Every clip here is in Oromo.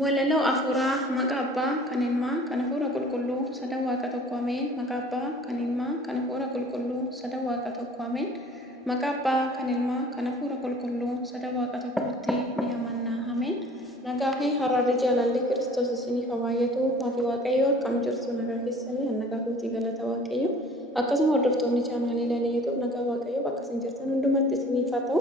Walaloo afuuraa maqaa abbaa kan ilmaa kan hafuura qulqulluu sadan waaqa tokko ameen. Maqaa abbaa kan ilmaa kan hafuura qulqulluu sadan waaqa tokko ameen. Maqaa abbaa kan ilmaa kan hafuura qulqulluu sadan waaqa tokkotti ni amanna ameen. Nagaa fi araarri jaalalli Kiristoos isiniif haa baay'atu. Maatii Waaqayyoo akkam jirtu nagaa keessanii nagaa fi galata Waaqayyo. Akkasuma hordoftoonni chaanaalii Ilaalii YouTube nagaa Waaqayyoo bakka isin jirtan hundumatti isiniif haa ta'u.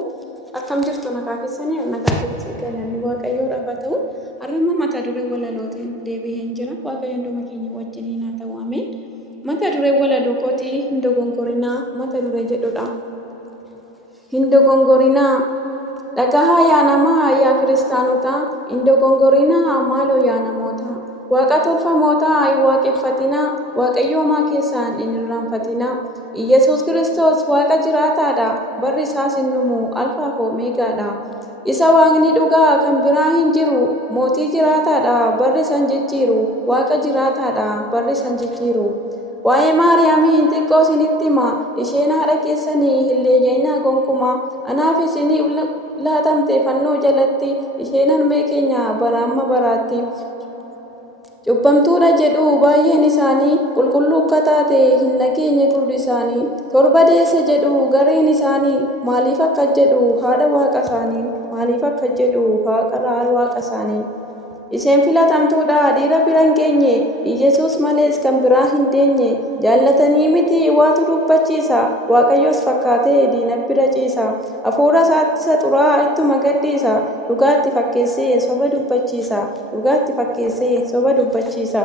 Akkam jirtu nagaa keessanii nagaa fi galanni Waaqayyoo haa ta'u. Har'ammoo mata duree walalootiin deebi'een jira. Waaqayyo hunduma keenya wajjin haa ta'u ameen. Mata duree walaloo kootii hin dogongorinaa mata duree jedhudha. Hin dogongorinaa dhagahaa yaa namaa yaa kiristaanota hin dogongorinaa maaloo yaa namoota waaqa tolfamoota hin waaqeffatinaa waaqayyoomaa keessaan hin irraanfatinaa Iyesuus Kiristoos waaqa jiraataadha barri isaas hin dhumu alfaa fi omeegaadha isa waaqni dhugaa kan biraa hin jiru mootii jiraataadha barri san jijjiiru waaqa jiraataadha barri san jijjiiru waa'ee Maariyaamii xiqqoo isinitti hima isheen haadha keessanii hin leeyyanaa gonkumaa anaaf isinii laatamte fannoo jalatti isheen harmee keenya bara amma baraatti cubbamtuudha jedhu baay'een isaanii qulqulluu akka taate hin dhageenye gurri isaanii torba deesse jedhu gareen isaanii maaliif akka jedhu haadha waaqa isaanii maaliif akka jedhu haadha waaqa isaanii isheen filatamtuudha dhiira bira hin geenye Iyesuus malees kan biraa hin deenye jaallatanii miti waatu dubbachiisa waaqayyoos fakkaatee diina bira ciisa hafuura isaatti isa xuraa ittuma gadhiisa dhugaatti fakkeessee soba dubbachiisa dhugaatti fakkeessee soba dubbachiisa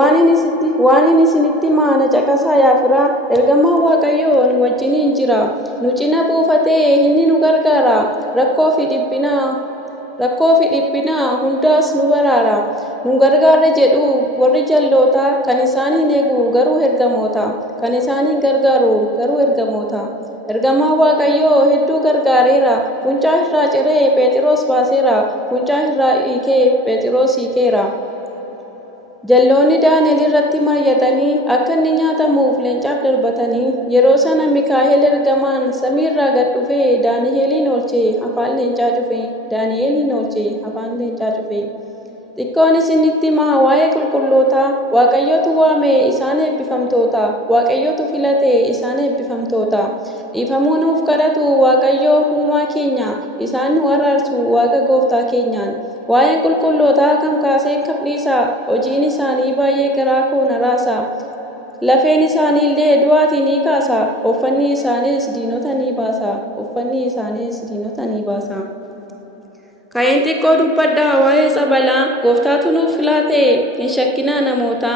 waan isinitti maana caqasaa yaa firaa ergamaan waaqayyoo nu wajjiniin jira nu cina buufatee inni nu gargaara rakkoo fi dhiphinaa hundaas nu baraara nu gargaara jedhu warri jallootaa kan isaaniin eegu garuu ergamoota kan isaaniin gargaaru garuu ergamoota ergamaa waaqayyoo hedduu gargaareera funcaa irraa ciree Phexros baaseera funcaa irraa hiikee Phexros hiikeera jalloonni Daani'el irratti mari'atanii akka inni nyaatamuuf leencaaf darbatanii yeroo sana Mikaa'el ergamaan samiirraa gad dhufee Daani'eliin oolchee afaan leencaa cufee Daani'eliin oolchee afaan leencaa cufee xiqqoon isinitti himaa waa'ee qulqullootaa waaqayyotu waame isaan eebbifamtoota waaqayyotu filate isaan eebbifamtoota dhiifamuu nuuf kadhatu waaqayyoo uumaa keenya isaan nu araarsu waaqa gooftaa keenyaan waa'ee qulqullootaa kam kaasee kabdhiisa hojiin isaanii baay'ee garaa koo na raasa lafeen isaanii illee du'aatii ni kaasa uffanni isaaniis diinota ni baasa uffanni isaaniis diinota ni baasa Ka'een xiqqoo dubbadhaa waa'ee sabalaa gooftaatu nuuf laate hin shakkinaa namoota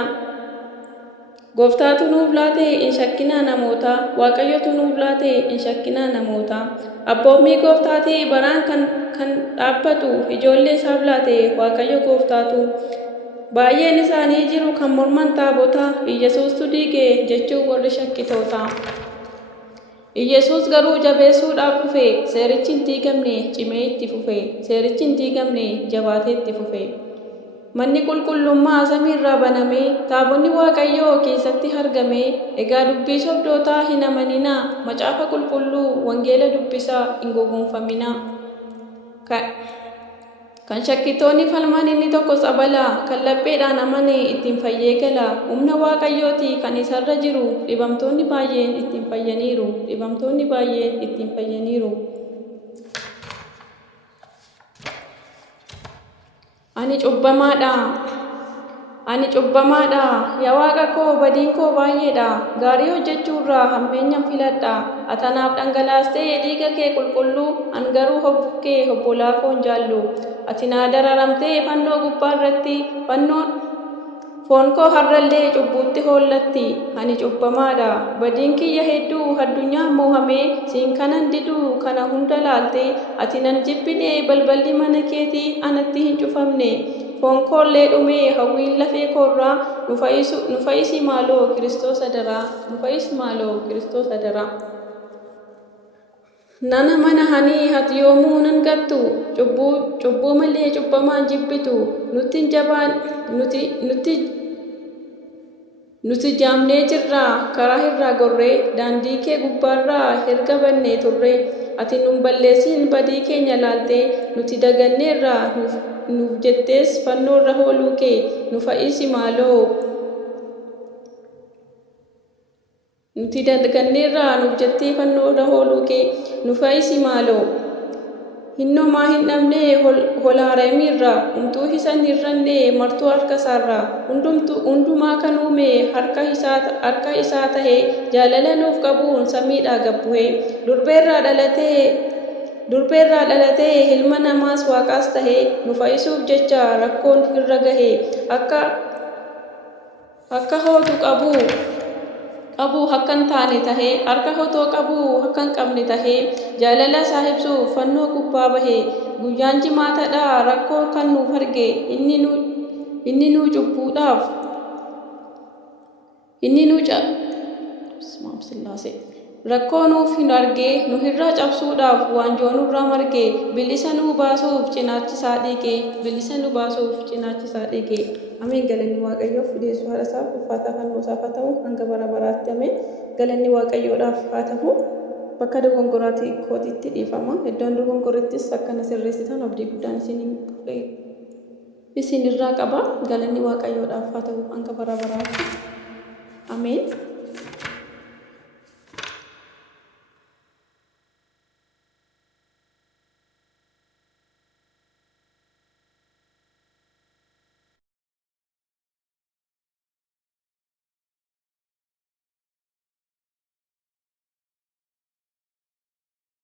gooftaatu nuuf laate hin shakkinaa namoota waaqayyotu nuuf laate hin shakkinaa namoota abboommii gooftaatii baraan kan dhaabbatu ijoollee isaaf laate waaqayyo gooftaatu baay'een isaanii jiru kan morman taabota Iyesuustu diige jechuu warri shakkitoota Iyesuus garuu jabeessuudhaaf dhufe seerichi hin diigamne cimee itti fufe seerichi hin diigamne jabaatee itti fufe manni qulqullummaa samiirraa banamee taabonni waaqayyoo keessatti argame egaa dubbii sobdootaa hin amaninaa macaafa qulqulluu wangeela dubbisaa hin gowwoomfaminaa kan shakkitoonni falman inni tokko sabalaa kan lapheedhaan amane ittiin fayyee gala humna waaqayyooti kan isarra jiru dhibamtoonni baay'een ittiin fayyaniiru dhibamtoonni baay'een ittiin fayyaniiru ani cubbamaadha yaa waaqa koo badiin koo baay'eedha gaarii hojjechuurraa hammeenyan filadha atanaaf dhangalaastee dhiiga kee qulqulluu an garuu hobbukkee obbolaa koon jaallu ati naa dararamtee fannoo gubbaa irratti fannoon foon koo har'allee cubbuutti hollatti ani cubbamaadha badiin kiyya hedduu addunyaa moohamee siin kanan diduu kana hunda laaltee ati nan jibbinee balballi mana keetii anatti hin cufamne foon koollee dhumee hawwiin lafee koorraa nu fayyisi maaloo Kiristoos adaraa nu fayyisi maaloo Kiristoos adaraa nana mana hanii hati yoomuu nan gattu cubbuu malee cubbamaan jibbitu nutti Nuti jaamnee jirraa karaa irraa gorree daandii kee gubbaarraa erga bannee turre ati nun balleessin badii keenya laaltee nuti daganneerraa nuuf jettees fannoo irra ooluu kee nu fayyisi maaloo. Nuti daganneerraa nuuf jettee fannoo irra ooluu kee nu fayyisi maaloo. Hinnomaa hin dhabne holaaramiirraa umtuu hisan hirranne martuu harka isaarraa hundumaa kan uume harka isaa tahee jaalala nuuf qabuun samiidhaa gabbu'ee durbeerraa dhalatee ilma namaas waaqaas tahee nu fayyisuuf jecha rakkoon irra gahee akka hootu qabu hakkan taane tahee harka hotoo qabu hakkan qabne tahee jaalala isaa ibsuuf fannoo gubbaa bahee guyyaan jimaatadha rakkoo kan nuuf arge inni nuu cubbuudhaaf rakkoo nuuf hin arge nu irraa cabsuudhaaf waanjoo nurraa marge bilisa nu baasuuf cinaachisaa dhiige. Ameen. Galanni Waaqayyoof deessu haadha isaaf uffata fannoo isaaf haa ta'u hanga bara baraatti. Ameen. Galanni Waaqayyoodhaaf haa ta'u. Bakka dogongoraatti kootiitti dhiifama. Iddoon dogongorittis akkana sirreessitan abdii guddaan isin irraa qaba. Galanni Waaqayyoodhaaf haa ta'u hanga bara baraatti. Ameen.